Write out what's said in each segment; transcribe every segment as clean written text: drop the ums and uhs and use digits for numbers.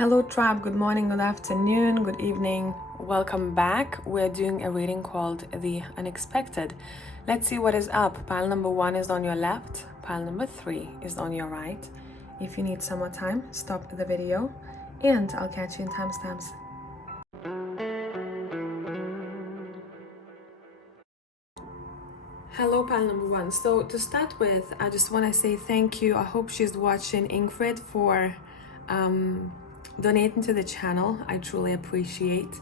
Hello tribe, good morning, good afternoon, good evening. Welcome back. We're doing a reading called The Unexpected. Let's see what is up. Pile number 1 is on your left. Pile number 3 is on your right. If you need some more time, stop the video and I'll catch you in timestamps. Hello pile number 1. So to start with, I just want to say thank you. I hope she's watching Ingrid for donating to the channel. I truly appreciate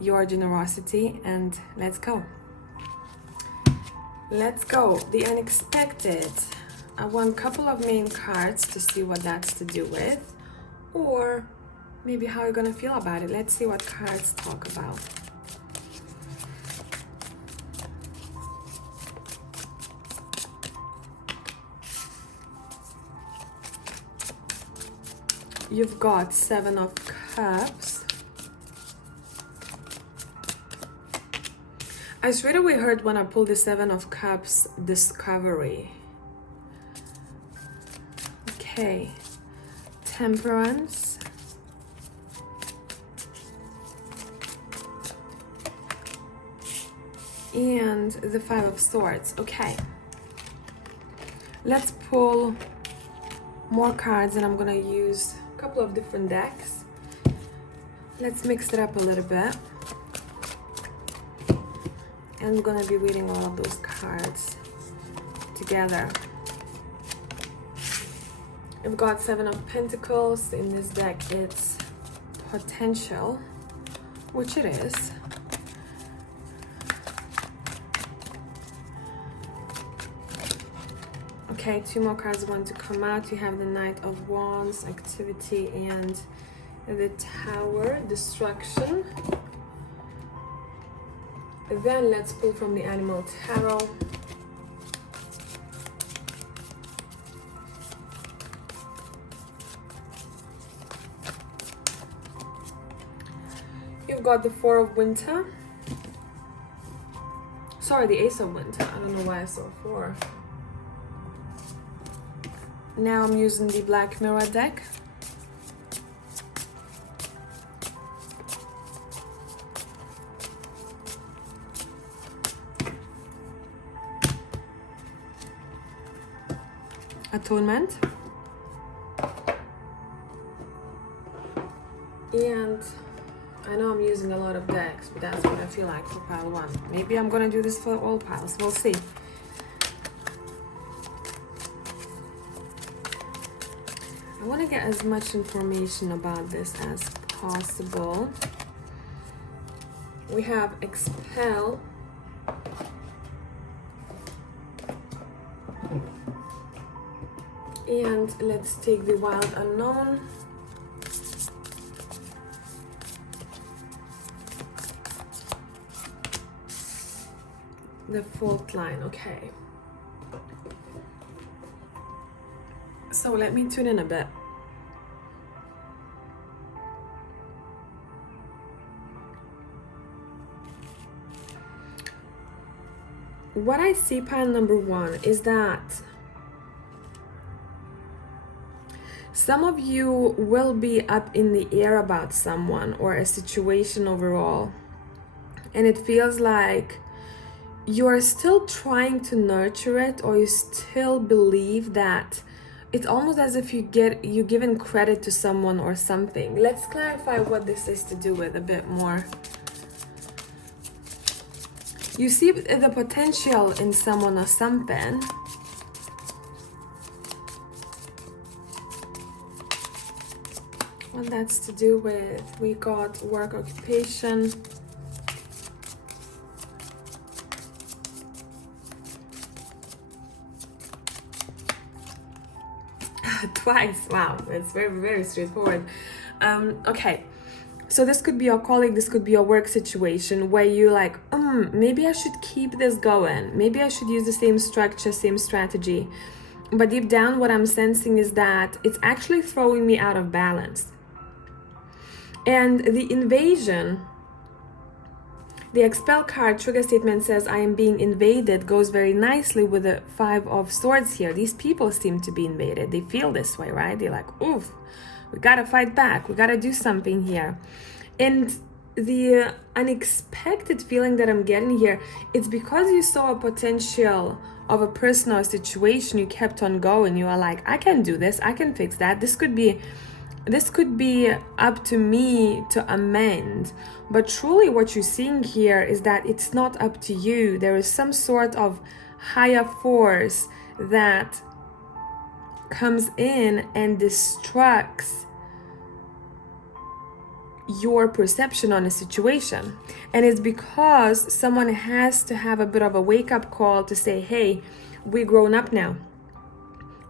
your generosity, and let's go. The Unexpected. I want a couple of main cards to see what that's to do with, or maybe how you're gonna feel about it. Let's see what cards talk about. You've got 7 of Cups. I straight away heard when I pulled the 7 of Cups, discovery. Okay. Temperance. And the 5 of Swords. Okay. Let's pull more cards, and I'm gonna use a couple of different decks. Let's mix it up a little bit. And I'm gonna be reading all of those cards together. I've got 7 of Pentacles. In this deck, it's potential, which it is. Okay, 2 more cards want to come out. You have the Knight of Wands, activity, and the Tower, destruction. Then let's pull from the Animal Tarot. You've got the 4 of Winter. Sorry, the Ace of Winter. I don't know why I saw 4. Now I'm using the Black Mirror deck. Atonement. And I know I'm using a lot of decks, but that's what I feel like for pile 1. Maybe I'm gonna do this for all piles. We'll see. I want to get as much information about this as possible. We have expel. And let's take the wild unknown. The fault line, okay. So let me tune in a bit. What I see, pile number 1, is that some of you will be up in the air about someone or a situation overall. And it feels like you're still trying to nurture it, or you still believe that it's almost as if you're giving credit to someone or something. Let's clarify what this is to do with a bit more. You see the potential in someone or something. What that's to do with, we got work, occupation. Twice, wow, it's very, very straightforward. Okay, so this could be your colleague, this could be a work situation where you're like, maybe I should keep this going. Maybe I should use the same structure, same strategy. But deep down, what I'm sensing is that it's actually throwing me out of balance. And the invasion, the expel card trigger statement says, I am being invaded, goes very nicely with the 5 of Swords here. These people seem to be invaded. They feel this way, right? They're like, oof, We gotta fight back. We gotta do something here. And the unexpected feeling that I'm getting here, it's because you saw a potential of a person or a situation. You kept on going. You are like, I can do this. I can fix that. This could be up to me to amend. But truly what you're seeing here is that it's not up to you. There is some sort of higher force that comes in and destructs your perception on a situation. And it's because someone has to have a bit of a wake-up call to say, hey, we're grown up now.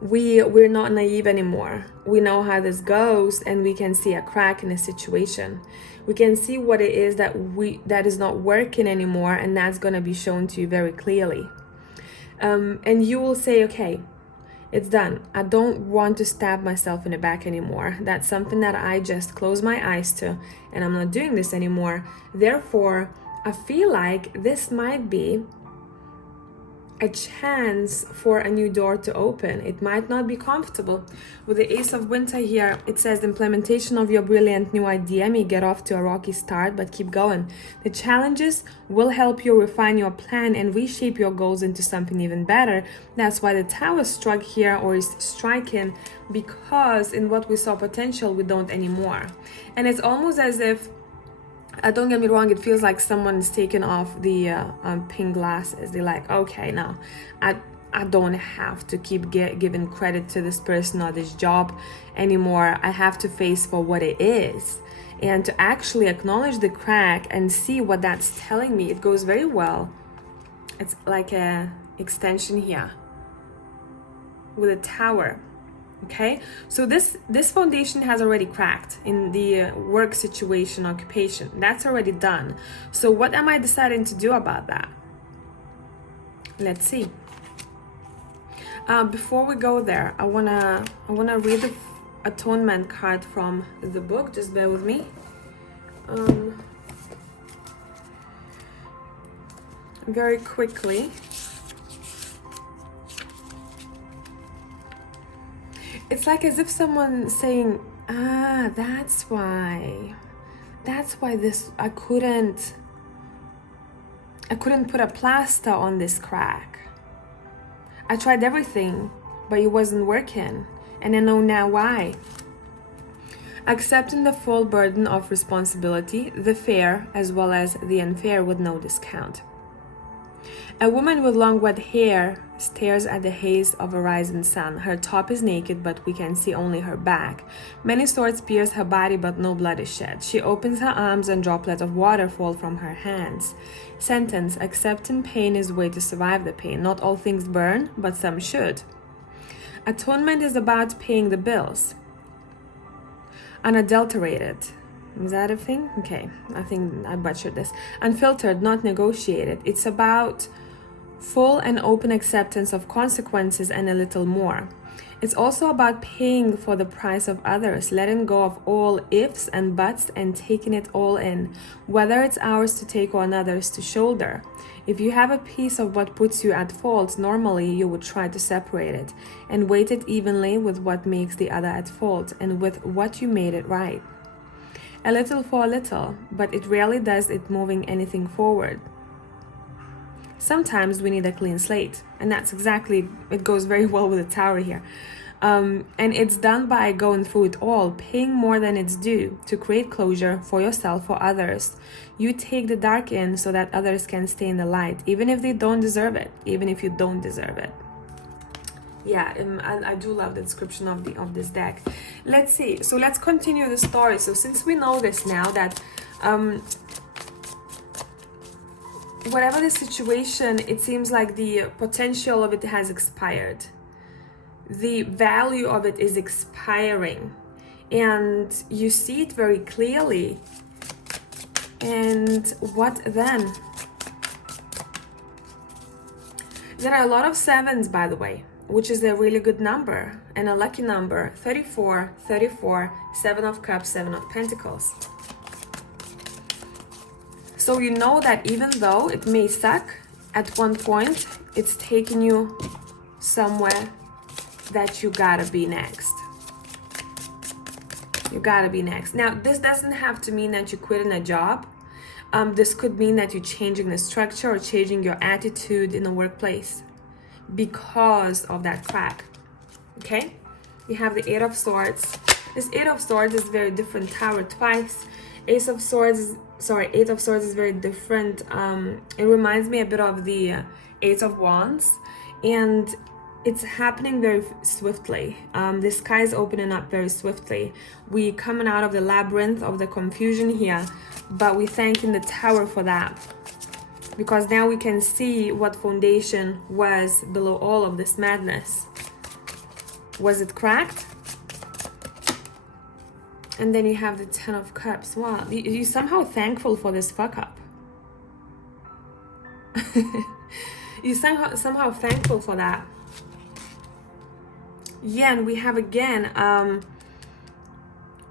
We're not naive anymore. We know how this goes, and we can see a crack in a situation. We can see what it is that is not working anymore, and that's going to be shown to you very clearly. And you will say, okay, it's done. I don't want to stab myself in the back anymore. That's something that I just close my eyes to, and I'm not doing this anymore. Therefore, I feel like this might be a chance for a new door to open. It might not be comfortable. With the Ace of Winter here, it says the implementation of your brilliant new idea may get off to a rocky start, but keep going. The challenges will help you refine your plan and reshape your goals into something even better. That's why the Tower struck here, or is striking, because in what we saw potential, we don't anymore. And it's almost as if, don't get me wrong, it feels like someone's taken off the pink glasses. They're like, okay, now I don't have to keep giving credit to this person or this job anymore. I have to face for what it is, and to actually acknowledge the crack and see what that's telling me. It goes very well. It's like a extension here with a tower. Okay, so this foundation has already cracked in the work situation, occupation. That's already done. So what am I deciding to do about that? Let's see. Before we go there, I wanna read the atonement card from the book. Just bear with me. Very quickly. It's like as if someone's saying, that's why this, I couldn't put a plaster on this crack. I tried everything, but it wasn't working, and I know now why. Accepting the full burden of responsibility, the fair as well as the unfair, with no discount. A woman with long wet hair stares at the haze of a rising sun. Her top is naked, but we can see only her back. Many swords pierce her body, but no blood is shed. She opens her arms and droplets of water fall from her hands. Sentence: accepting pain is the way to survive the pain. Not all things burn, but some should. Atonement is about paying the bills. Unadulterated. Is that a thing? Okay, I think I butchered this. Unfiltered, not negotiated. It's about full and open acceptance of consequences and a little more. It's also about paying for the price of others, letting go of all ifs and buts and taking it all in, whether it's ours to take or another's to shoulder. If you have a piece of what puts you at fault, normally you would try to separate it and weight it evenly with what makes the other at fault and with what you made it right. A little for a little, but it rarely does it moving anything forward. Sometimes we need a clean slate, and that's exactly, it goes very well with the Tower here. And it's done by going through it all, paying more than it's due to create closure for yourself, for others. You take the dark in so that others can stay in the light, even if they don't deserve it, even if you don't deserve it. Yeah, I do love the description of this deck. Let's see. So let's continue the story. So since we know this now, that whatever the situation, it seems like the potential of it has expired. The value of it is expiring. And you see it very clearly. And what then? There are a lot of sevens, by the way, which is a really good number and a lucky number. 34, 34, 7 of Cups, 7 of Pentacles. So you know that even though it may suck, at one point, it's taking you somewhere that you gotta be next. You gotta be next. Now, this doesn't have to mean that you're quitting a job. This could mean that you're changing the structure or changing your attitude in the workplace because of that crack. Okay? You have the Eight of Swords. This Eight of Swords is very different. Tower twice. Eight of Swords is very different. It reminds me a bit of the Eight of Wands, and it's happening very swiftly. The sky is opening up very swiftly. We coming out of the labyrinth of the confusion here, but we thanking the Tower for that, because now we can see what foundation was below all of this madness. Was it cracked? And then you have the Ten of Cups. Wow, you're somehow thankful for this fuck up. You're somehow thankful for that. Yeah, and we have again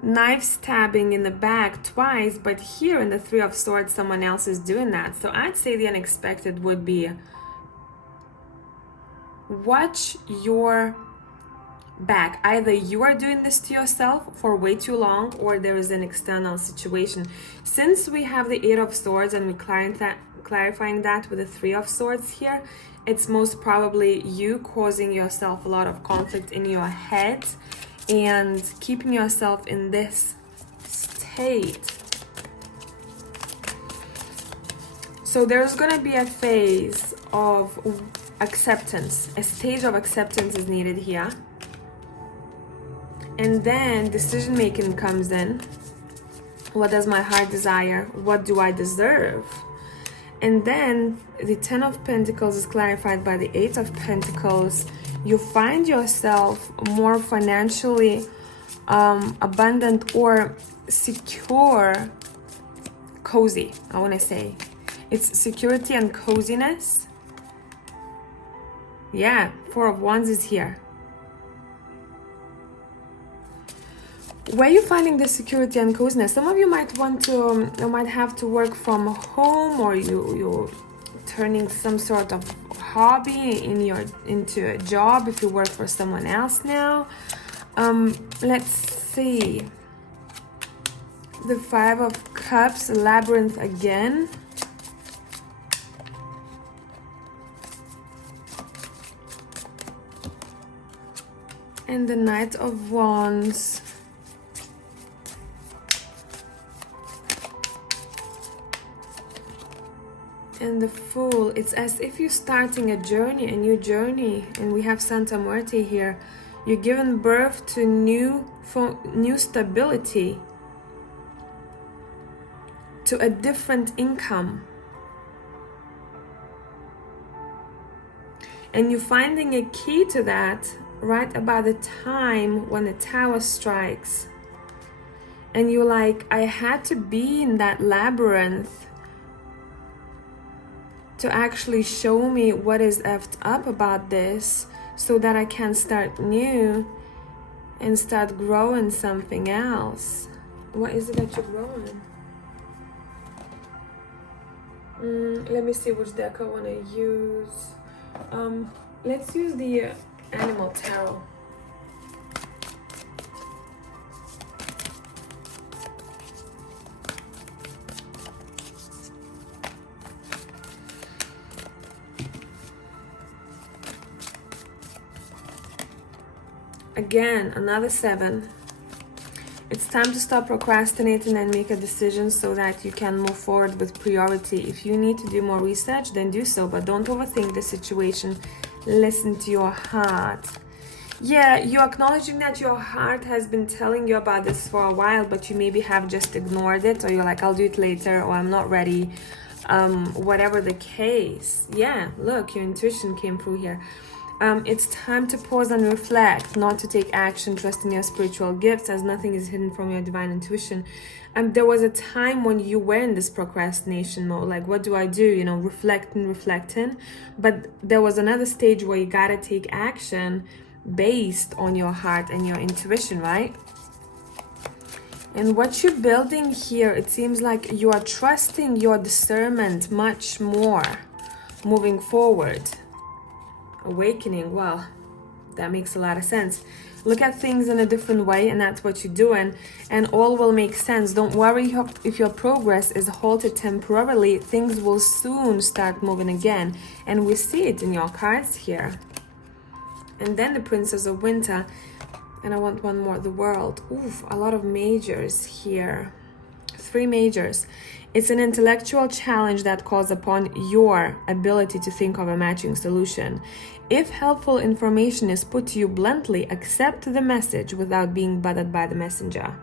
knife stabbing in the back twice, but here in the Three of Swords, someone else is doing that. So I'd say the unexpected would be watch your back. Either you are doing this to yourself for way too long, or there is an external situation. Since we have the Eight of Swords and we clarifying that with the Three of Swords here, it's most probably you causing yourself a lot of conflict in your head and keeping yourself in this state. So there's gonna be a phase of acceptance. A stage of acceptance is needed here. And then decision making comes in. What does my heart desire? What do I deserve? And then the Ten of Pentacles is clarified by the Eight of Pentacles. You find yourself more financially abundant or secure, cozy, I want to say. It's security and coziness. Yeah, Four of Wands is here. Where are you finding this security and coziness? Some of you might want to, you might have to work from home, or you're turning some sort of hobby into a job if you work for someone else now. Let's see. The Five of Cups, Labyrinth again. And the Knight of Wands. And the Fool. It's as if you're starting a new journey, and we have Santa Muerte here. You're giving birth to new stability, to a different income, and you're finding a key to that right about the time when the Tower strikes, and you're like, I had to be in that labyrinth to actually show me what is effed up about this, so that I can start new and start growing something else. What is it that you're growing? Let me see which deck I want to use. Let's use the Animal Tarot. Again, another 7. It's time to stop procrastinating and make a decision so that you can move forward with priority. If you need to do more research, then do so, but don't overthink the situation. Listen to your heart. Yeah, you're acknowledging that your heart has been telling you about this for a while, but you maybe have just ignored it, or you're like, I'll do it later, or I'm not ready. Whatever the case. Yeah, look, your intuition came through here. It's time to pause and reflect, not to take action, trust in your spiritual gifts, as nothing is hidden from your divine intuition. There was a time when you were in this procrastination mode, like, what do I do? You know, reflecting. But there was another stage where you gotta take action based on your heart and your intuition, right? And what you're building here, it seems like you are trusting your discernment much more moving forward. Awakening, well, That makes a lot of sense. Look at things in a different way, and that's what you're doing, and all will make sense. Don't worry if your progress is halted temporarily. Things will soon start moving again, and we see it in your cards here. And then the Princess of Winter, and I want one more, the World. Oof, a lot of majors here. 3 majors. It's an intellectual challenge that calls upon your ability to think of a matching solution. If helpful information is put to you bluntly, accept the message without being bothered by the messenger.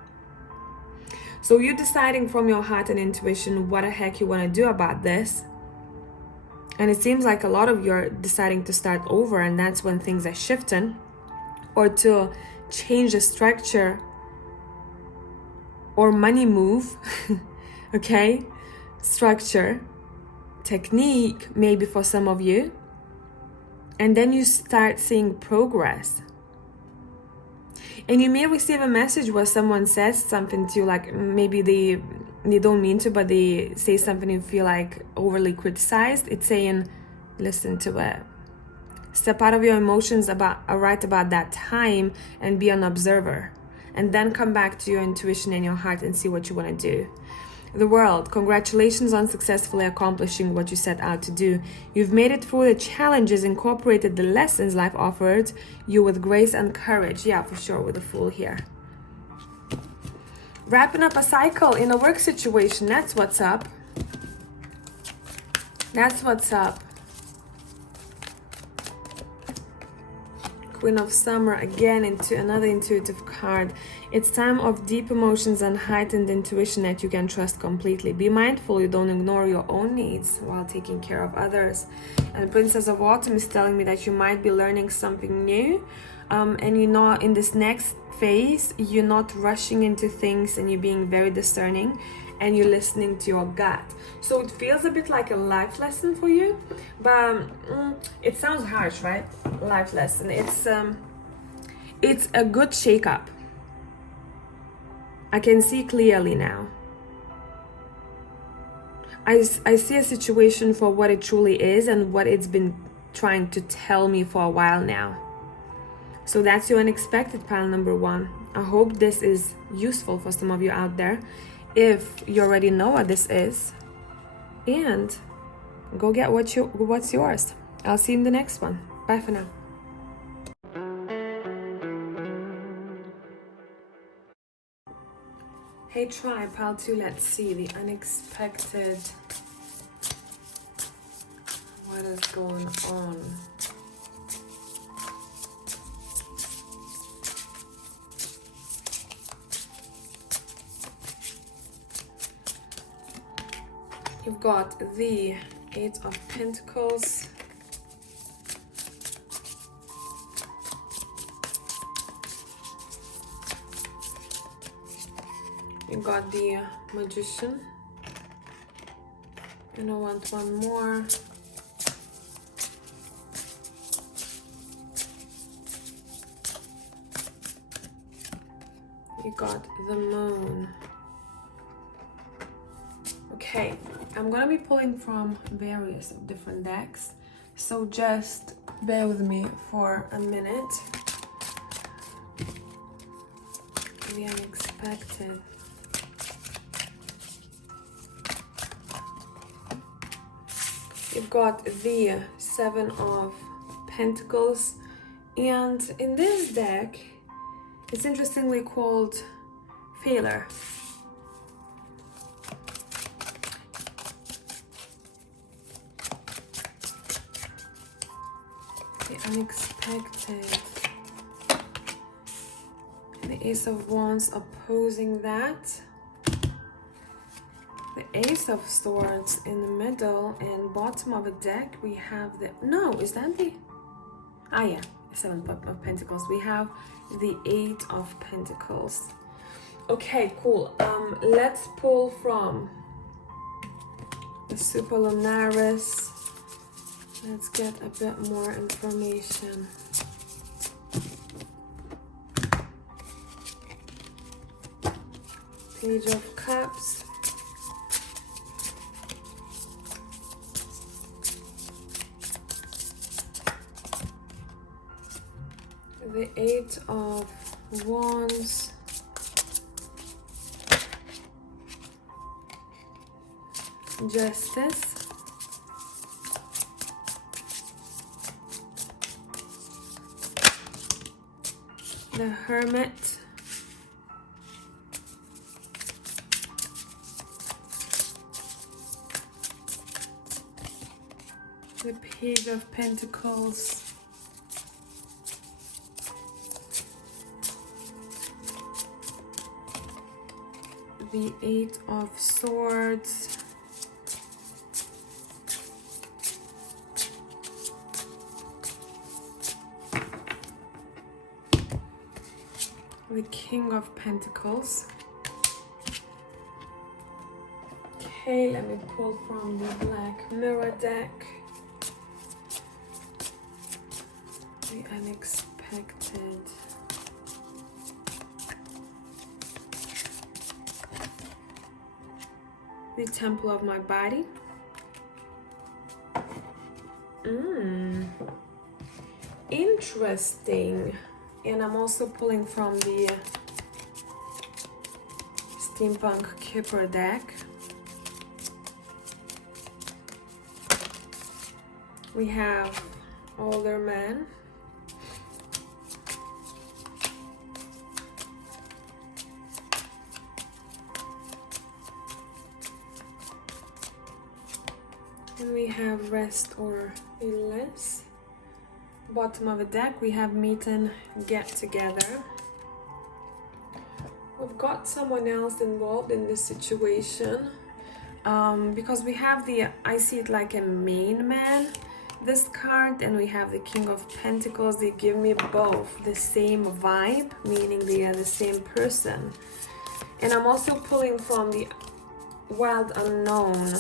So you're deciding from your heart and intuition what the heck you want to do about this. And it seems like a lot of you are deciding to start over, and that's when things are shifting, or to change the structure or money move. Okay, structure, technique, maybe for some of you, and then you start seeing progress. And you may receive a message where someone says something to you, like maybe they don't mean to, but they say something you feel like overly criticized. It's saying, listen to it. Step out of your emotions right about that time and be an observer. And then come back to your intuition and your heart and see what you want to do. The World, congratulations on successfully accomplishing what you set out to do. You've made it through the challenges, incorporated the lessons life offered you with grace and courage. Yeah, for sure, with the Fool here. Wrapping up a cycle in a work situation, that's what's up. That's what's up. Queen of Summer, again, into another intuitive card. It's time of deep emotions and heightened intuition that you can trust completely. Be mindful you don't ignore your own needs while taking care of others. And Princess of Autumn is telling me that you might be learning something new. And you're not in this next phase, you're not rushing into things, and you're being very discerning, and you're listening to your gut. So it feels a bit like a life lesson for you, but it sounds harsh, right? Life lesson. It's a good shake-up. I can see clearly now. I see a situation for what it truly is and what it's been trying to tell me for a while now. So that's your unexpected pile number 1. I hope this is useful for some of you out there. If you already know what this is, and go get what's yours. I'll see you in the next one. Bye for now. Hey tribe, pile 2, let's see the unexpected. What is going on? You've got the 8 of Pentacles. You got the Magician. And I want one more. You got the Moon. Okay, I'm gonna be pulling from various different decks, so just bear with me for a minute. The unexpected. You've got the 7 of Pentacles, and in this deck, it's interestingly called Failure. Unexpected. The Ace of Wands opposing that. The Ace of Swords in the middle, and bottom of a deck we have the... No, is that the... Ah, yeah, 7 of Pentacles. We have the 8 of Pentacles. Okay, cool. Let's pull from the Superlunaris. Let's get a bit more information. Page of Cups. the Eight of Wands, Justice, the Hermit, the Page of Pentacles, the Eight of Swords, the King of Pentacles. Okay, let me pull from the Black Mirror deck. The Unexpected. The Temple of my Body. Interesting. And I'm also pulling from the Steampunk Kipper deck. We have Older Man. And we have Rest or Illness. Bottom of the deck, we have Meet and Get Together. We've got someone else involved in this situation because we have the, I see it like a main man, this card, and we have the King of Pentacles. They give me both the same vibe, meaning they are the same person. And I'm also pulling from the Wild Unknown.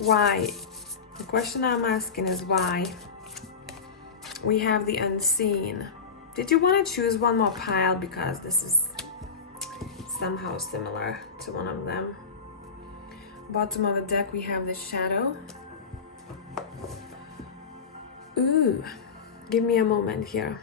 Why? The question I'm asking is why? We have the Unseen. Did you want to choose one more pile? Because this is somehow similar to one of them. Bottom of the deck, we have the Shadow. Ooh, give me a moment here.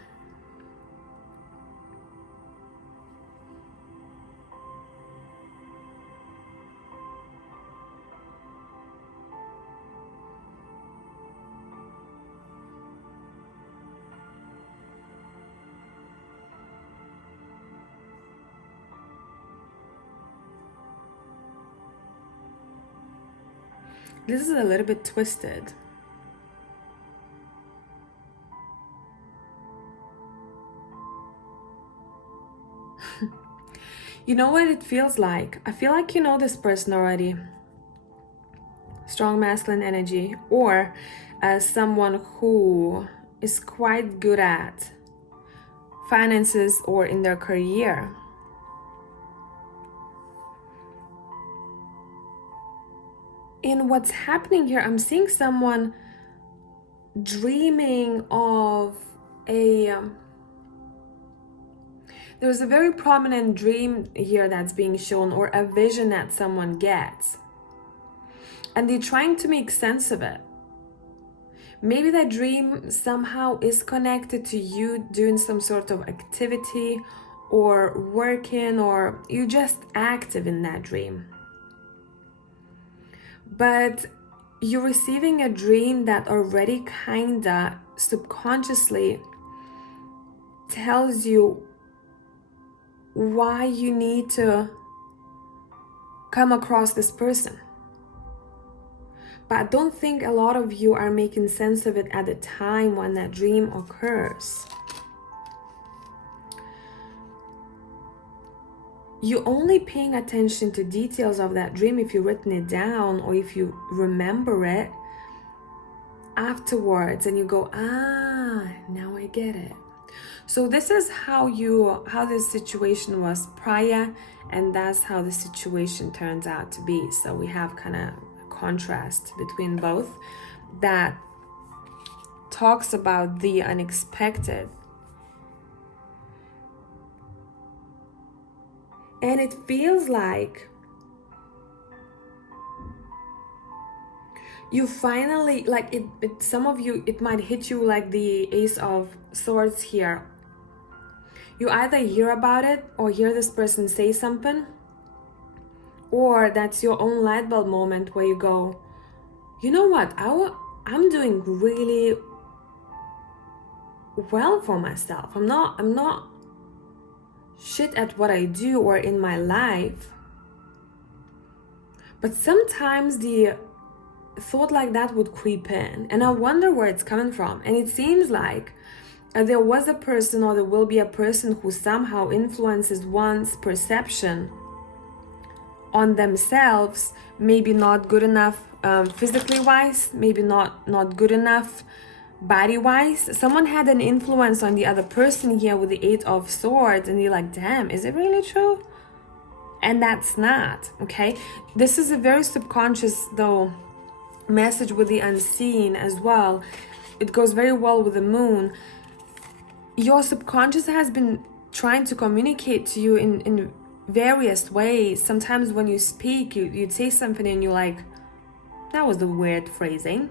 This is a little bit twisted. You know what it feels like? I feel like you know this person already. Strong masculine energy, or someone who is quite good at finances or in their career. And what's happening here, I'm seeing someone dreaming of a there's a very prominent dream here that's being shown, or a vision that someone gets, and they're trying to make sense of it. Maybe that dream somehow is connected to you doing some sort of activity or working, or you're just active in that dream. But you're receiving a dream that already kinda subconsciously tells you why you need to come across this person. But I don't think a lot of you are making sense of it at the time when that dream occurs. You're only paying attention to details of that dream if you've written it down, or if you remember it afterwards and you go, ah, now I get it. So this is how this situation was prior, and that's how the situation turns out to be. So we have kind of a contrast between both that talks about the unexpected. And it feels like you finally, like some of you, it might hit you like the Ace of Swords here. You either hear about it or hear this person say something, or that's your own light bulb moment where you go, you know what, I'm doing really well for myself. I'm not shit at what I do or in my life. But sometimes the thought like that would creep in, and I wonder where it's coming from. And it seems like there was a person, or there will be a person, who somehow influences one's perception on themselves. Maybe not good enough physically wise, maybe not good enough body wise. Someone had an influence on the other person here with the Eight of Swords, and you're like, damn, is it really true? And that's not, okay? This is a very subconscious, though, message with the unseen as well. It goes very well with the moon. Your subconscious has been trying to communicate to you in various ways. Sometimes when you speak, you'd say something and you're like, that was the weird phrasing.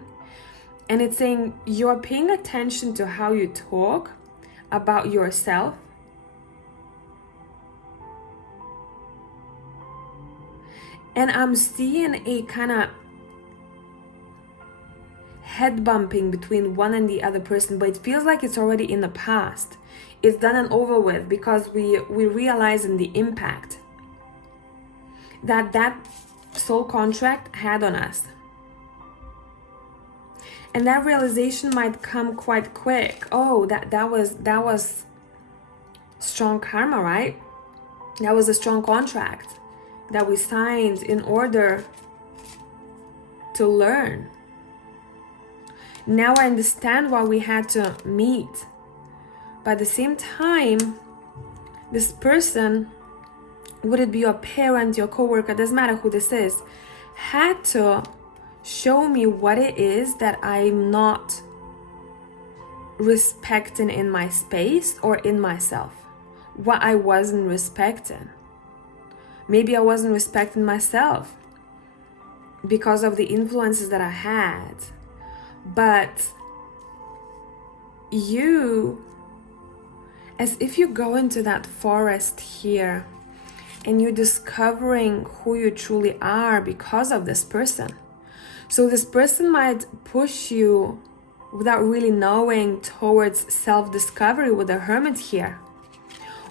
And it's saying you're paying attention to how you talk about yourself. And I'm seeing a kind of head bumping between one and the other person, but it feels like it's already in the past. It's done and over with, because we realize in the impact that soul contract had on us. And that realization might come quite quick. Oh, that was strong karma, right? That was a strong contract that we signed in order to learn. Now I understand why we had to meet. But at the same time, this person, would it be your parent, your coworker, doesn't matter who this is, had to show me what it is that I'm not respecting in my space or in myself. What I wasn't respecting. Maybe I wasn't respecting myself because of the influences that I had. But you, as if you go into that forest here and you're discovering who you truly are because of this person. So this person might push you without really knowing towards self-discovery with the Hermit here,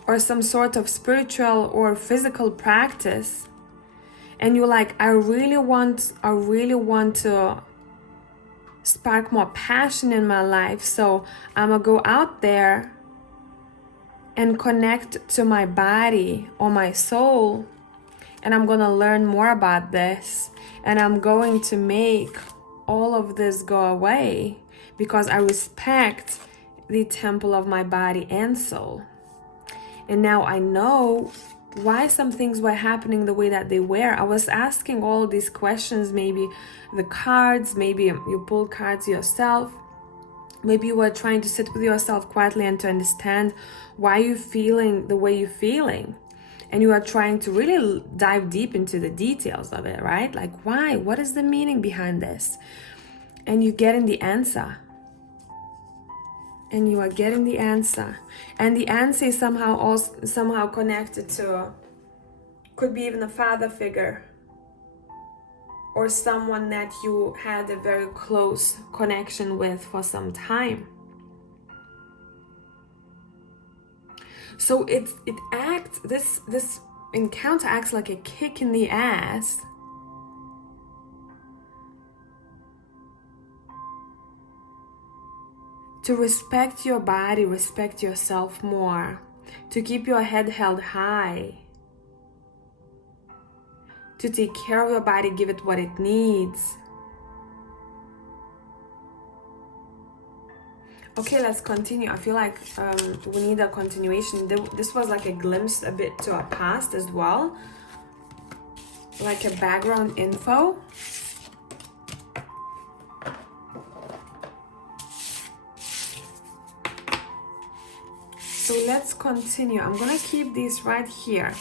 or some sort of spiritual or physical practice. And you're like, I really want to spark more passion in my life, so I'm gonna go out there and connect to my body or my soul, and I'm gonna learn more about this, and I'm going to make all of this go away because I respect the temple of my body and soul. And now I know why some things were happening the way that they were. I was asking all these questions, maybe the cards, maybe you pulled cards yourself. Maybe you were trying to sit with yourself quietly and to understand why you're feeling the way you're feeling. And you are trying to really dive deep into the details of it, right? Like, why? What is the meaning behind this? And you're getting the answer. And you are getting the answer. And the answer is somehow connected to, could be even a father figure, or someone that you had a very close connection with for some time. So this encounter acts like a kick in the ass to respect your body, respect yourself more, to keep your head held high, to take care of your body, give it what it needs. Okay, let's continue. I feel like we need a continuation. This was like a glimpse a bit to our past as well, like a background info. So let's continue. I'm gonna keep these right here.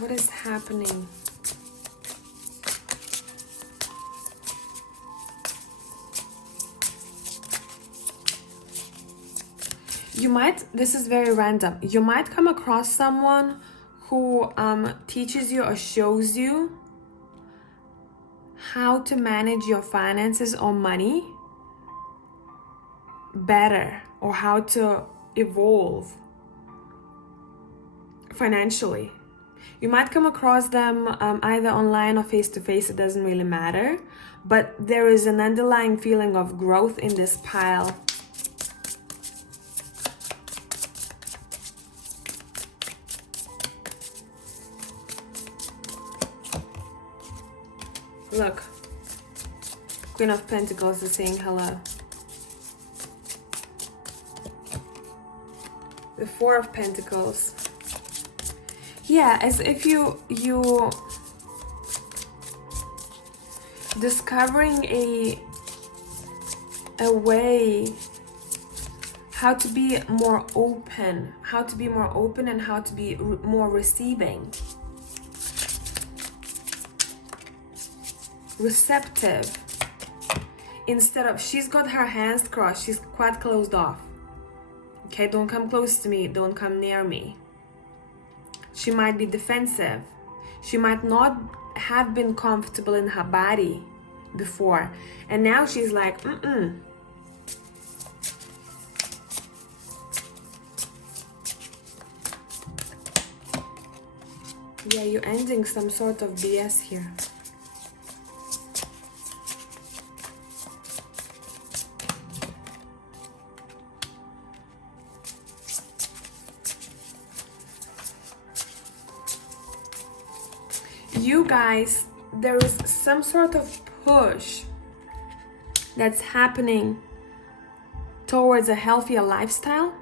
What is happening? You might, this is very random, you might come across someone who teaches you or shows you how to manage your finances or money better, or how to evolve financially. You might come across them either online or face-to-face, it doesn't really matter, but there is an underlying feeling of growth in this pile. Look, Queen of Pentacles is saying hello. The Four of Pentacles. Yeah, as if you discovering a way how to be more open, and how to be more receiving, receptive, instead of, she's got her hands crossed, she's quite closed off. Okay, don't come close to me, don't come near me. She might be defensive. She might not have been comfortable in her body before, and now she's like, Yeah, you're ending some sort of BS here. You guys, there is some sort of push that's happening towards a healthier lifestyle,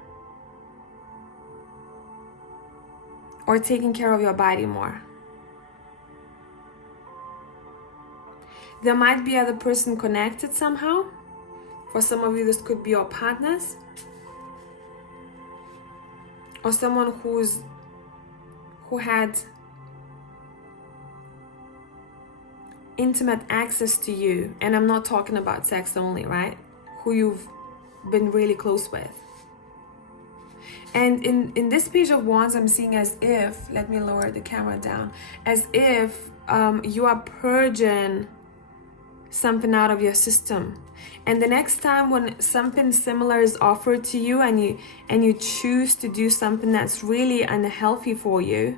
or taking care of your body more. There might be other person connected somehow. For some of you, this could be your partners, or someone who had intimate access to you, and I'm not talking about sex only, right? Who you've been really close with. And in this Page of Wands, I'm seeing as if, let me lower the camera down, as if you are purging something out of your system. And the next time when something similar is offered to you, and you choose to do something that's really unhealthy for you,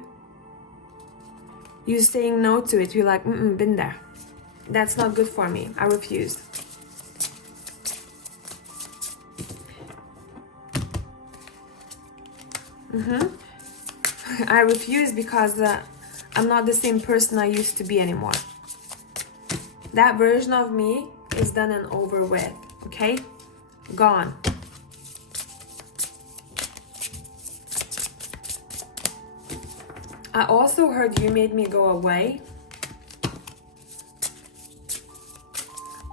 you're saying no to it. You're like, been there. That's not good for me. I refuse. I refuse because I'm not the same person I used to be anymore. That version of me is done and over with, okay? Gone. I also heard you made me go away.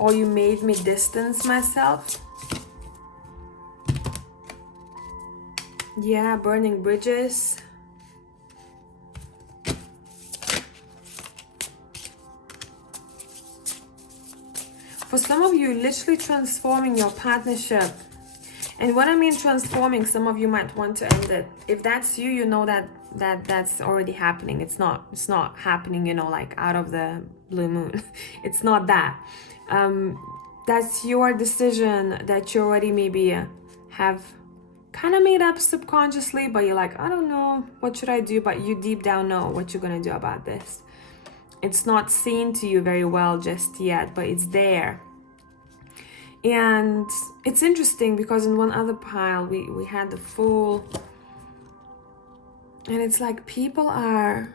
Or you made me distance myself. Yeah, burning bridges. For some of you, literally transforming your partnership. And when I mean transforming, some of you might want to end it. If that's you, you know that's already happening. It's not happening, you know, like out of the blue moon. It's not that. That's your decision that you already maybe have kind of made up subconsciously, but you're like, I don't know, what should I do? But you deep down know what you're gonna do about this. It's not seen to you very well just yet, but it's there. And it's interesting because in one other pile we had the Fool, and it's like people have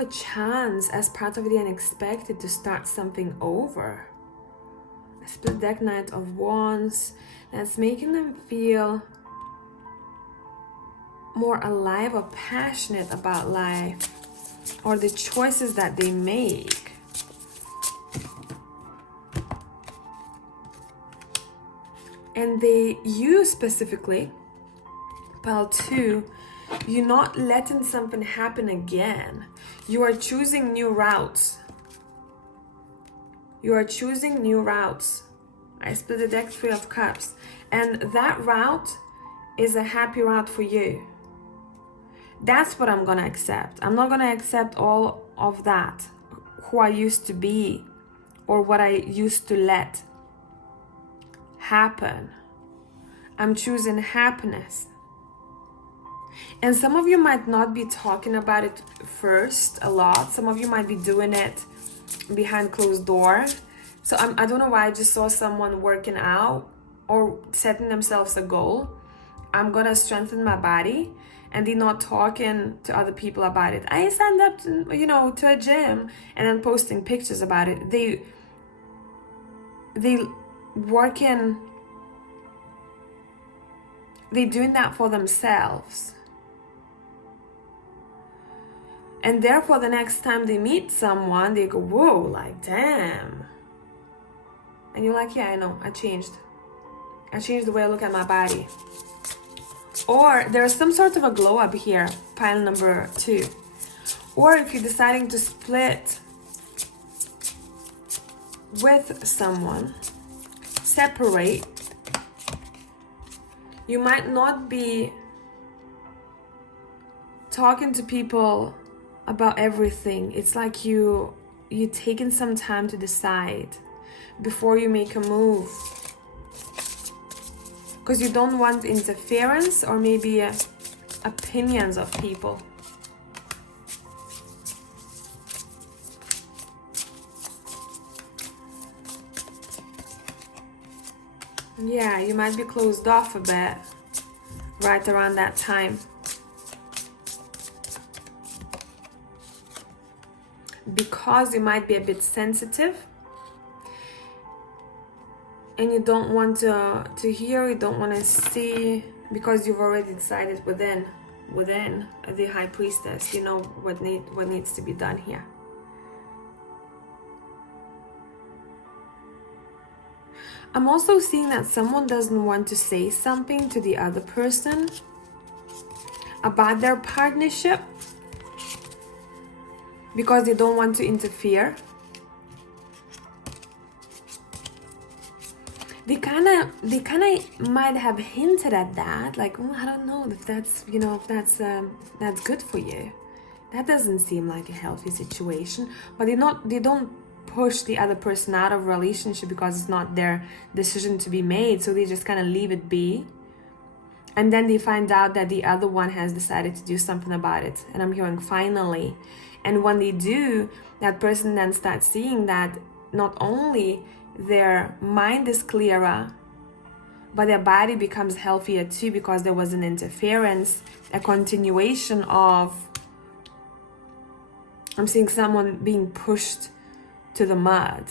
a chance as part of the unexpected to start something over. A split deck, Knight of Wands, that's making them feel more alive or passionate about life, or the choices that they make. And you specifically, pile 2, You're not letting something happen again. You are choosing new routes. You are choosing new routes. I split the deck, 3 of Cups. And that route is a happy route for you. That's what I'm gonna accept. I'm not gonna accept all of that, who I used to be or what I used to let happen. I'm choosing happiness. And some of you might not be talking about it first a lot. Some of you might be doing it behind closed door. So I don't know why I just saw someone working out or setting themselves a goal. I'm gonna strengthen my body, and they're not talking to other people about it. I signed up to, to a gym and then posting pictures about it. They working, they doing that for themselves. And therefore, the next time they meet someone, they go, whoa, like, damn. And you're like, yeah, I know, I changed. I changed the way I look at my body. Or there's some sort of a glow up here, pile number 2. Or if you're deciding to split with someone, separate, you might not be talking to people about everything. It's like you're taking some time to decide before you make a move, because you don't want interference or maybe opinions of people. Yeah, you might be closed off a bit right around that time, because you might be a bit sensitive and you don't want to hear, you don't want to see, because you've already decided within the High Priestess, you know what needs to be done here. I'm also seeing that someone doesn't want to say something to the other person about their partnership because they don't want to interfere. They kind of might have hinted at that, like, oh, I don't know if that's, that's good for you. That doesn't seem like a healthy situation. But they don't push the other person out of a relationship because it's not their decision to be made. So they just kind of leave it be. And then they find out that the other one has decided to do something about it. And I'm hearing finally. And when they do, that person then starts seeing that not only their mind is clearer, but their body becomes healthier too, because there was an interference, a continuation of, I'm seeing someone being pushed to the mud.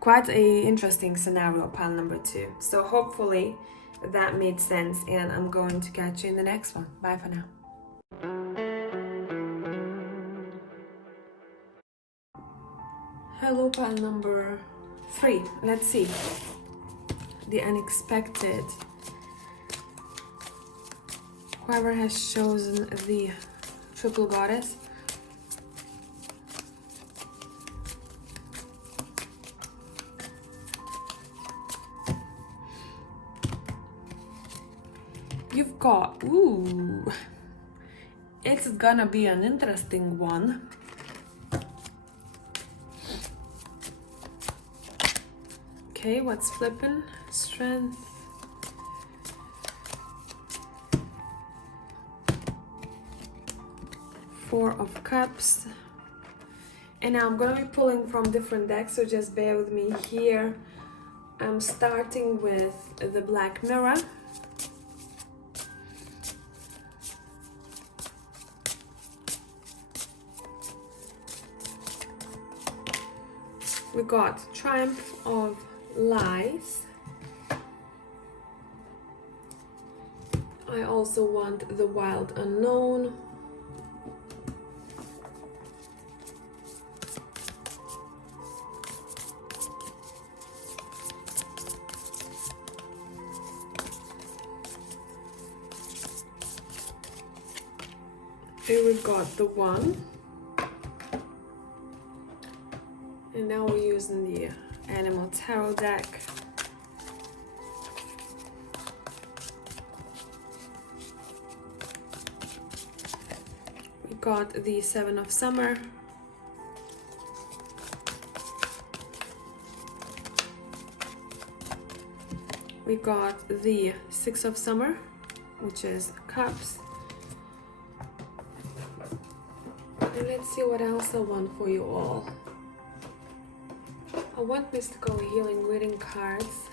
Quite a interesting scenario, pile number 2. So hopefully that made sense, and I'm going to catch you in the next one. Bye for now. Hello, pile number 3. Let's see. The unexpected. Whoever has chosen the triple goddess. You've got, ooh, it's gonna be an interesting one. Okay, what's flipping? Strength. Four of Cups. And now I'm gonna be pulling from different decks, so just bear with me here. I'm starting with the Black Mirror. We got Triumph of Lies. I also want the Wild Unknown. Here we've got the 1. And now we're using the Animal Tarot deck. We got the 7 of Summer. We got the 6 of Summer, which is Cups. And let's see what else I want for you all. I want mystical healing reading cards.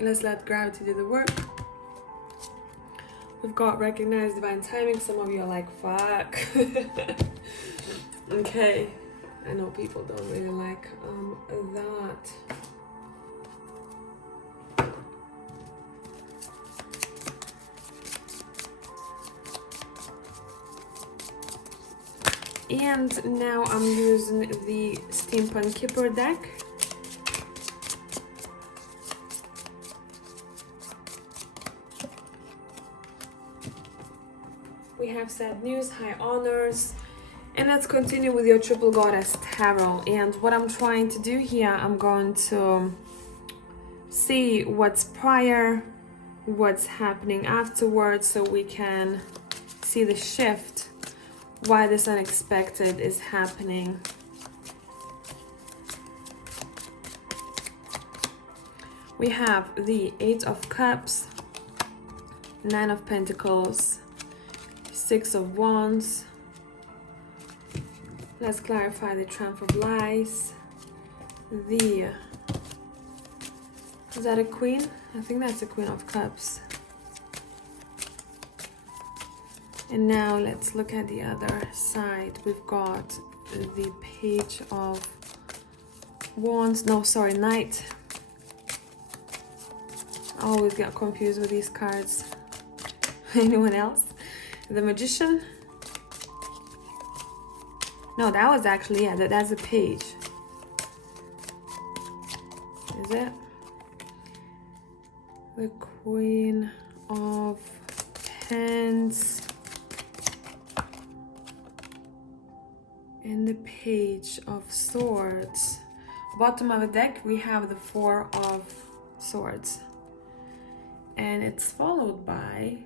Let's let gravity do the work. We've got recognize divine timing. Some of you are like, fuck. Okay. I know people don't really like that. And now I'm using the Steampunk Kipper deck. We have sad news, high honors, and let's continue with your Triple Goddess Tarot. And what I'm trying to do here, I'm going to see what's prior, what's happening afterwards, so we can see the shift, why this unexpected is happening. We have the 8 of Cups, 9 of Pentacles, 6 of Wands. Let's clarify the Triumph of Lies. Is that a Queen? I think that's a Queen of Cups. And now let's look at the other side. We've got the Page of Wands. No, sorry, Knight. I always get confused with these cards. Anyone else? The Magician. No, that was actually, yeah, that's a Page. Is it? The Queen of Pens. And the Page of Swords. Bottom of the deck, we have the 4 of Swords. And it's followed by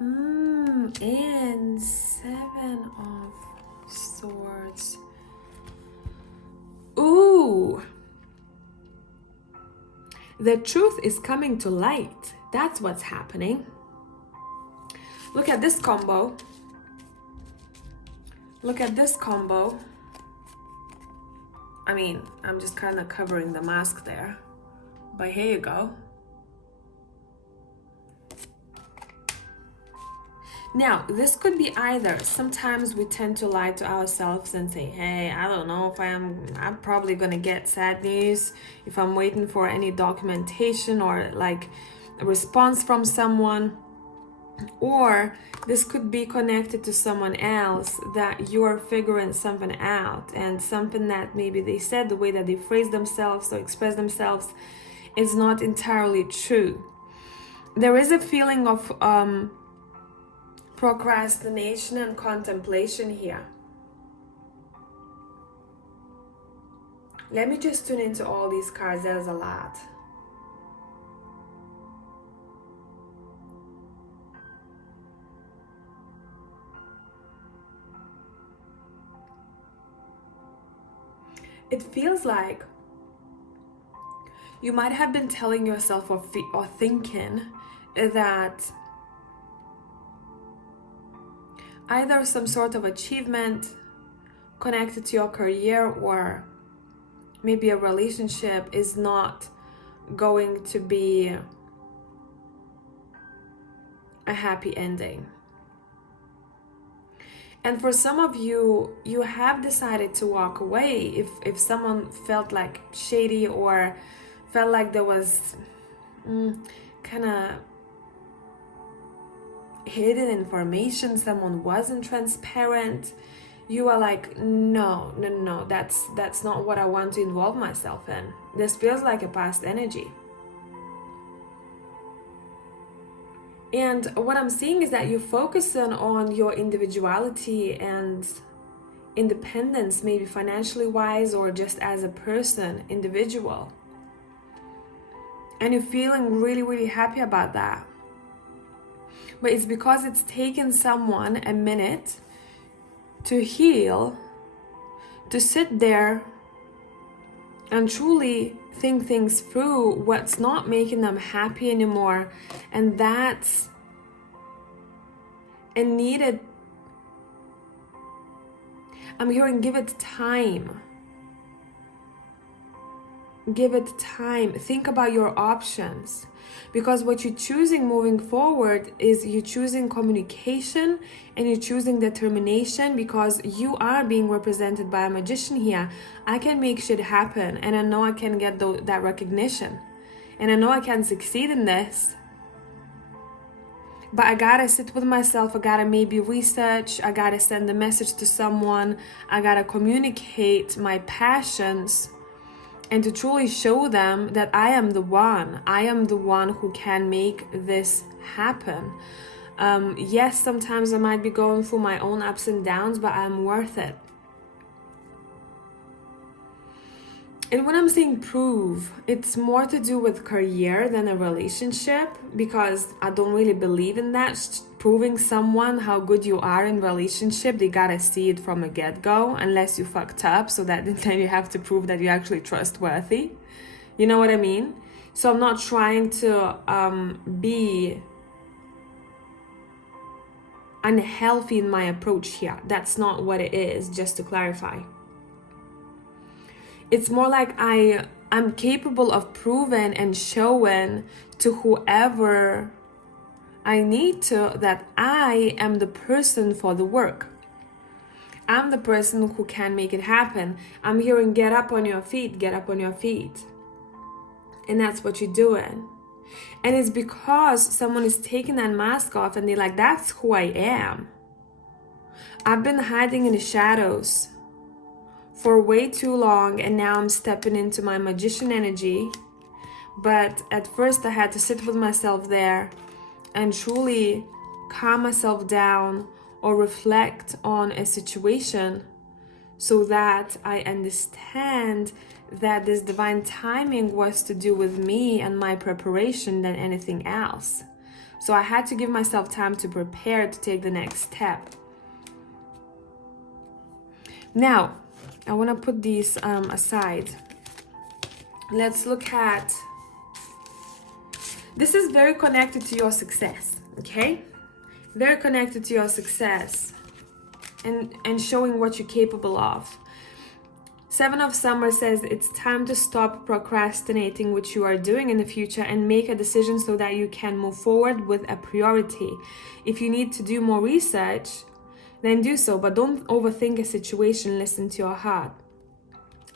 and 7 of Swords. Ooh! The truth is coming to light. That's what's happening. Look at this combo. Look at this combo. I mean, I'm just kind of covering the mask there. But here you go. Now, this could be either. Sometimes we tend to lie to ourselves and say, hey, I don't know if I'm probably gonna get sad news if I'm waiting for any documentation or like a response from someone. Or this could be connected to someone else that you're figuring something out, and something that maybe they said, the way that they phrase themselves or express themselves is not entirely true. There is a feeling of procrastination and contemplation here. Let me just tune into all these cards. There's a lot. It feels like you might have been telling yourself or thinking that either some sort of achievement connected to your career or maybe a relationship is not going to be a happy ending. And for some of you, you have decided to walk away if someone felt like shady or felt like there was kind of hidden information, someone wasn't transparent. you are like, no, that's not what I want to involve myself in. This feels like a past energy. And what I'm seeing is that you're focusing on your individuality and independence, maybe financially wise or just as a person, individual. And you're feeling really, really happy about that. But it's because it's taken someone a minute to heal, to sit there and truly think things through, what's not making them happy anymore. And that's a needed, I'm hearing, give it time. Give it time. Think about your options. Because what you're choosing moving forward is you're choosing communication and you're choosing determination, because you are being represented by a magician here. I can make shit happen, and I know I can get that recognition, and I know I can succeed in this. But I gotta sit with myself, I gotta maybe research, I gotta send a message to someone, I gotta communicate my passions, and to truly show them that I am the one who can make this happen. Yes, sometimes I might be going through my own ups and downs, but I'm worth it. And when I'm saying prove, it's more to do with career than a relationship, because I don't really believe in that. Proving someone how good you are in relationship, they gotta see it from a get-go, unless you fucked up, so that then you have to prove that you're actually trustworthy. You know what I mean? So I'm not trying to be unhealthy in my approach here. That's not what it is, just to clarify. It's more like I'm capable of proving and showing to whoever I need to that I am the person for the work. I'm the person who can make it happen. I'm hearing get up on your feet, get up on your feet. And that's what you're doing. And it's because someone is taking that mask off and they're like, that's who I am. I've been hiding in the shadows for way too long, and now I'm stepping into my magician energy. But at first I had to sit with myself there and truly calm myself down or reflect on a situation, so that I understand that this divine timing was to do with me and my preparation than anything else. So I had to give myself time to prepare to take the next step. Now, I want to put these aside. Let's look at, this is very connected to your success, okay? Very connected to your success and showing what you're capable of. Seven of Summer says it's time to stop procrastinating what you are doing in the future and make a decision so that you can move forward with a priority. If you need to do more research, then do so, but don't overthink a situation, listen to your heart.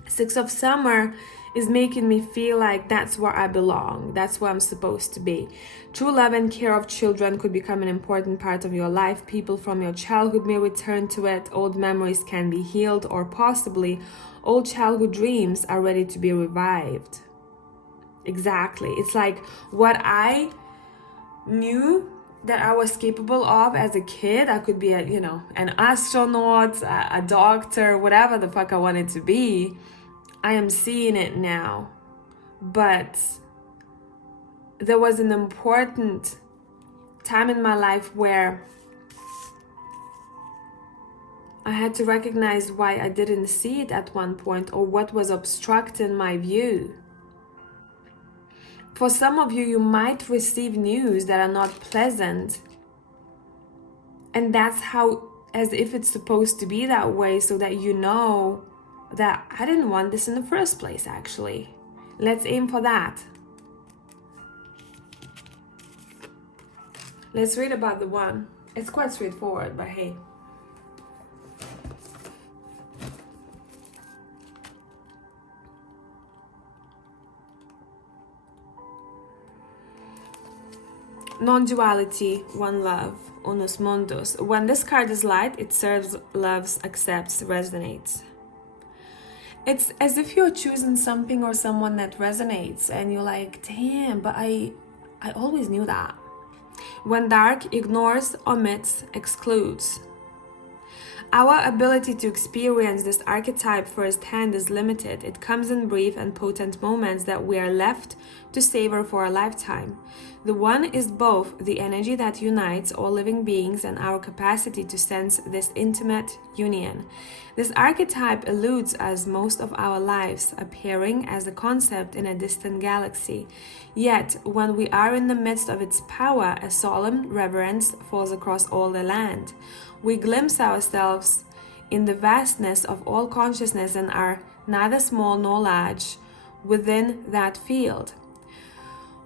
Six of Summer is making me feel like that's where I belong, that's where I'm supposed to be. True love and care of children could become an important part of your life. People from your childhood may return to it. Old memories can be healed, or possibly old childhood dreams are ready to be revived. Exactly. It's like what I knew that I was capable of as a kid. I could be an astronaut, a doctor, whatever the fuck I wanted to be. I am seeing it now. But there was an important time in my life where I had to recognize why I didn't see it at one point, or what was obstructing my view. For some of you, you might receive news that are not pleasant. And that's how, as if it's supposed to be that way, so that you know that I didn't want this in the first place, actually. Let's aim for that. Let's read about the one. It's quite straightforward, but hey. Non-duality, one love. Unus Mundus. When this card is light, it serves, loves, accepts, resonates. It's as if you're choosing something or someone that resonates and you're like, damn, but I always knew that. When dark, ignores, omits, excludes. Our ability to experience this archetype firsthand is limited. It comes in brief and potent moments that we are left to savor for a lifetime. The one is both the energy that unites all living beings and our capacity to sense this intimate union. This archetype eludes us most of our lives, appearing as a concept in a distant galaxy. Yet, when we are in the midst of its power, a solemn reverence falls across all the land. We glimpse ourselves in the vastness of all consciousness and are neither small nor large within that field.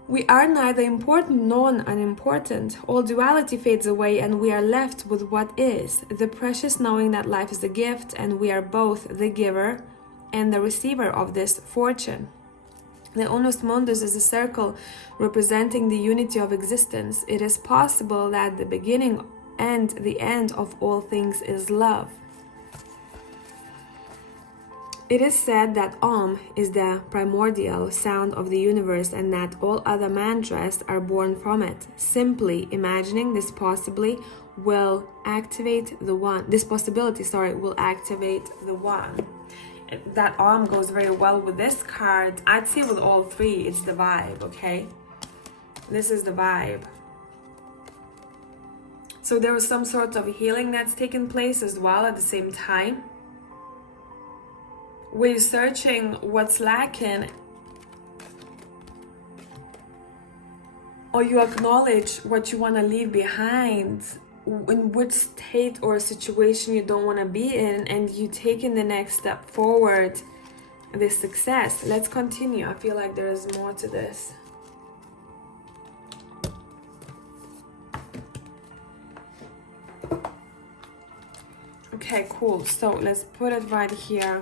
We are neither important nor unimportant. All duality fades away and we are left with what is, the precious knowing that life is a gift and we are both the giver and the receiver of this fortune. The Unus Mundus is a circle representing the unity of existence. It is possible that the beginning and the end of all things is love. It is said that Om is the primordial sound of the universe and that all other mantras are born from it. Simply imagining this possibility will activate the one. Will activate the one. That Om goes very well with this card. I'd say with all three, it's the vibe, okay? This is the vibe. So there was some sort of healing that's taken place as well at the same time. We're searching what's lacking, or you acknowledge what you want to leave behind, in which state or situation you don't want to be in, and you taking the next step forward, this success. Let's continue. I feel like there is more to this. Okay, cool. So let's put it right here.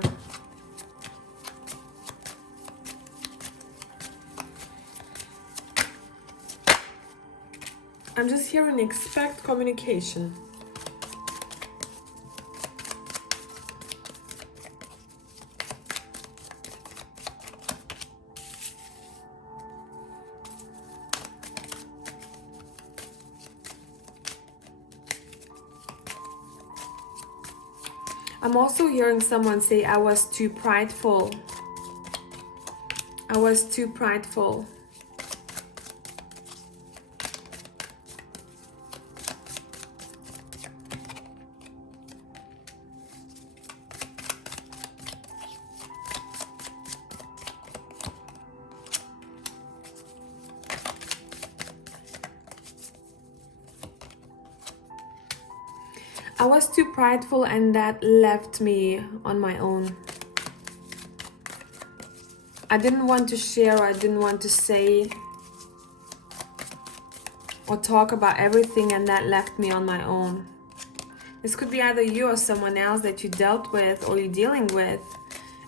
I'm just hearing expect communication. I'm also hearing someone say, I was too prideful. I was too prideful. I was too prideful and that left me on my own. I didn't want to share, or I didn't want to say or talk about everything, and that left me on my own. This could be either you or someone else that you dealt with or you're dealing with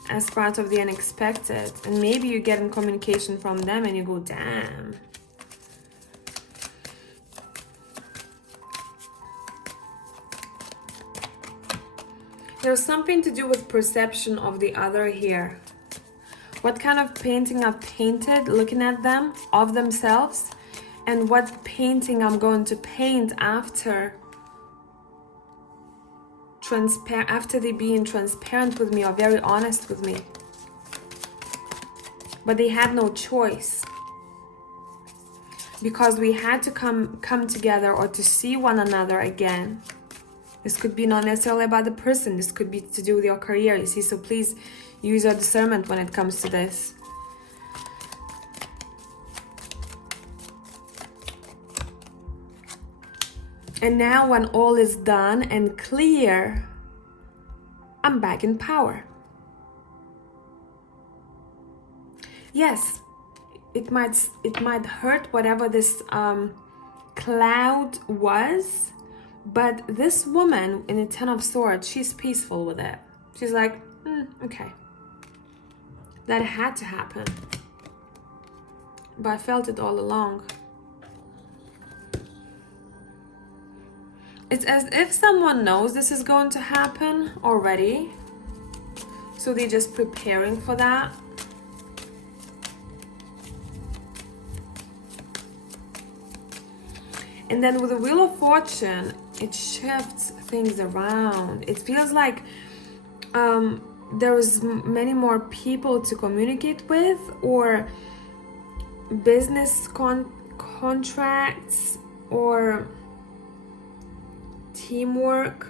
as part of the unexpected. And maybe you get in communication from them and you go, damn. There's something to do with perception of the other here. What kind of painting I've painted, looking at them, of themselves, and what painting I'm going to paint after they being transparent with me or very honest with me. But they had no choice. Because we had to come together or to see one another again. This could be not necessarily about the person. This could be to do with your career, you see. So please use your discernment when it comes to this. And now when all is done and clear, I'm back in power. Yes, it might hurt whatever this cloud was. But this woman in the Ten of Swords, she's peaceful with it. She's like, okay. That had to happen. But I felt it all along. It's as if someone knows this is going to happen already. So they're just preparing for that. And then with the Wheel of Fortune, it shifts things around. It feels like there is many more people to communicate with, or business contracts, or teamwork.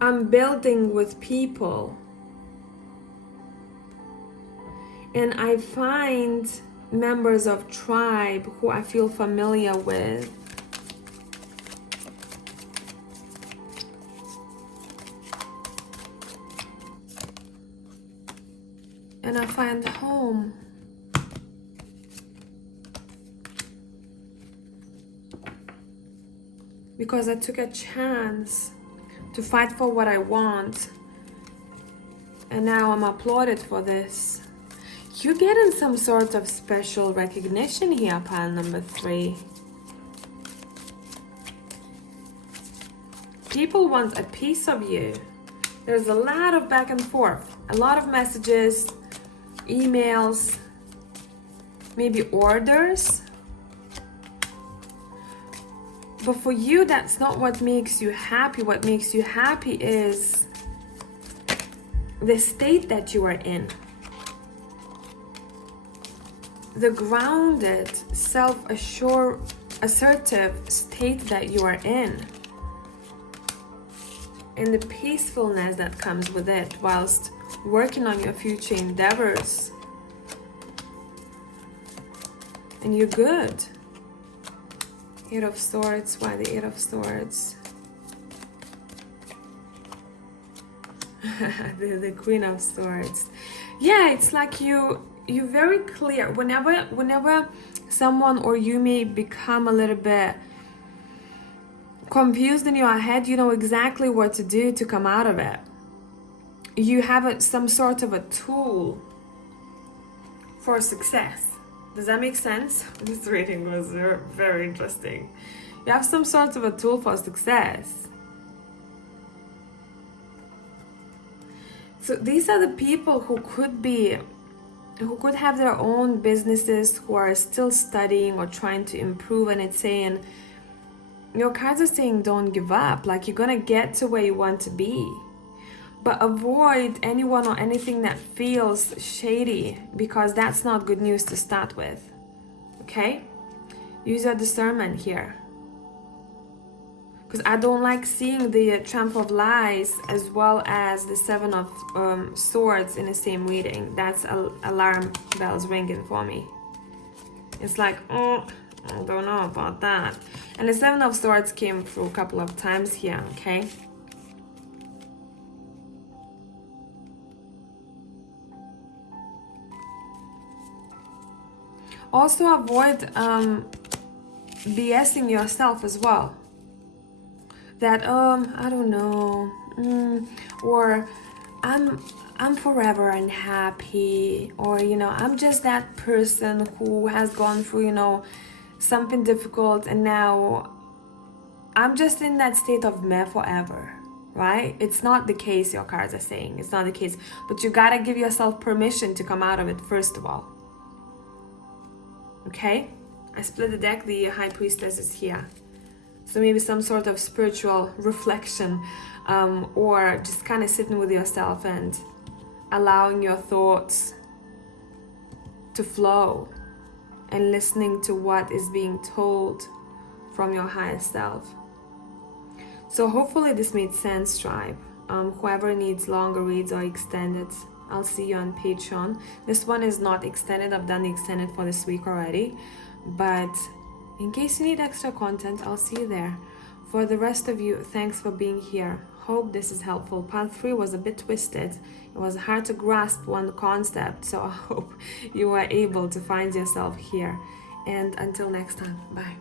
I'm building with people. And I find members of tribe who I feel familiar with. And I find home. Because I took a chance to fight for what I want. And now I'm applauded for this. You're getting some sort of special recognition here, pile number 3. People want a piece of you. There's a lot of back and forth, a lot of messages, emails, maybe orders. But for you, that's not what makes you happy. What makes you happy is the state that you are in. The grounded, self-assured, assertive state that you are in. And the peacefulness that comes with it whilst working on your future endeavors. And you're good. 8 of Swords. Why the 8 of Swords? the Queen of Swords. Yeah, it's like you're very clear. Whenever someone or you may become a little bit confused in your head, you know exactly what to do to come out of it. You have some sort of a tool for success. Does that make sense? This reading was very interesting. You have some sort of a tool for success. So these are the people who could have their own businesses, who are still studying or trying to improve, and it's saying, your cards are saying don't give up, like you're gonna get to where you want to be. But avoid anyone or anything that feels shady, because that's not good news to start with. Okay? Use your discernment here. Because I don't like seeing the Triumph of Lies as well as the 7 of Swords in the same reading. That's alarm bells ringing for me. It's like, oh, I don't know about that. And the 7 of Swords came through a couple of times here, okay? Also avoid BSing yourself as well. That I don't know, or I'm forever unhappy, or you know, I'm just that person who has gone through, you know, something difficult, and now I'm just in that state of meh forever, right? It's not the case. Your cards are saying it's not the case, but you gotta give yourself permission to come out of it first of all. Okay, I split the deck. The High Priestess is here. So maybe some sort of spiritual reflection, or just kind of sitting with yourself and allowing your thoughts to flow and listening to what is being told from your higher self. So hopefully this made sense, tribe. Whoever needs longer reads or extended, I'll see you on Patreon. This one is not extended. I've done the extended for this week already, but in case you need extra content, I'll see you there. For the rest of you, thanks for being here. Hope this is helpful. Part 3 was a bit twisted. It was hard to grasp one concept, so I hope you were able to find yourself here. And until next time, bye.